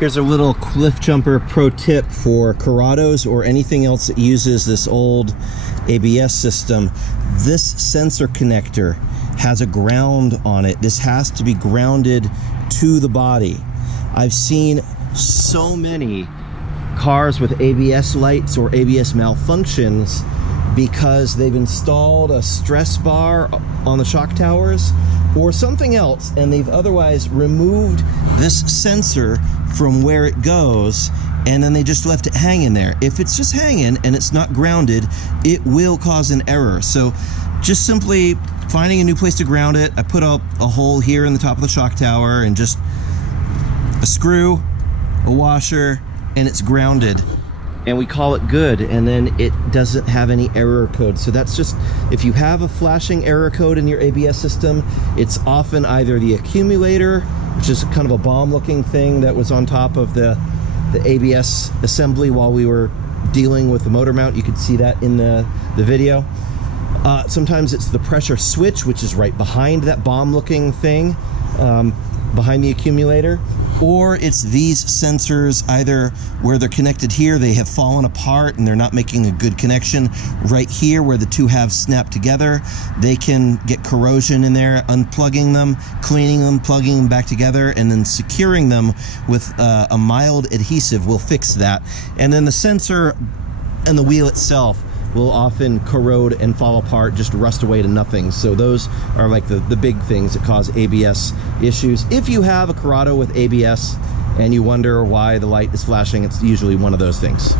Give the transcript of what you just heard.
Here's a little cliff jumper pro tip for Corrados or anything else that uses this old ABS system. This sensor connector has a ground on it. This has to be grounded to the body. I've seen so many cars with ABS lights or ABS malfunctions because they've installed a stress bar on the shock towers or something else, and they've otherwise removed this sensor from where it goes, and then they just left it hanging there. If it's just hanging and it's not grounded, it will cause an error. So just simply finding a new place to ground it. I put a hole here in the top of the shock tower and just a screw, a washer, and it's grounded. And we call it good, and then it doesn't have any error code. So that's just, if you have a flashing error code in your ABS system, it's often either the accumulator, which is kind of a bomb looking thing that was on top of the ABS assembly while we were dealing with the motor mount. You could see that in the video. Sometimes it's the pressure switch, which is right behind that bomb looking thing, behind the accumulator. Or it's these sensors, either where they're connected here, they have fallen apart and they're not making a good connection. Right here, where the two halves snap together, they can get corrosion in there. Unplugging them, cleaning them, plugging them back together, and then securing them with a mild adhesive will fix that. And then the sensor and the wheel itself will often corrode and fall apart, just rust away to nothing. So those are like the big things that cause ABS issues. If you have a Corrado with ABS and you wonder why the light is flashing, it's usually one of those things.